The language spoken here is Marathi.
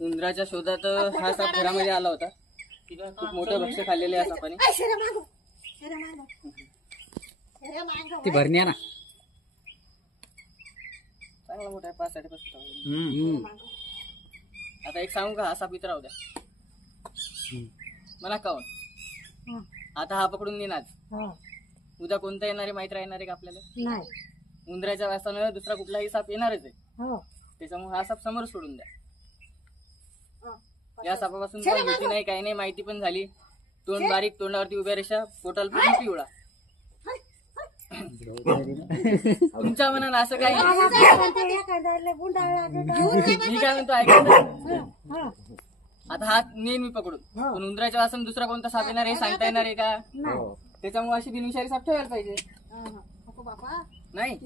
उंदराच्या शोधात हा साप घरामध्ये आला होता. खूप मोठं भक्ष्य खाल्लेलं आहे सापाने. ती भरणी आहे ना, चांगला मोठा आहे, 5-5.5 फुट. आता एक सांगू का, हा साप इथं राहू द्या मला काऊन. आता हा पकडून नेणार, उद्या कोणता येणारे माहित राहणार आहे का आपल्याला? उंदराच्या वासानं दुसरा कुठलाही साप येणारच आहे. त्याच्यामुळे हा साप समोर सोडून द्या. या सापापासून काही भीती नाही, काही नाही, माहिती पण झाली. तोंड बारीक, तोंडावरती उभ्या रेषा, पोटाला पूर्ण पिवळा. तुमच्या मनात असं काही मी काय म्हणतो ऐका. आता हा नेहमी पकडून, पण उंदराच्या वासन दुसरा कोणता साप येणार हे सांगता येणार आहे का? त्याच्यामुळे अशी बिनविषारी साप ठेवायला पाहिजे. नाही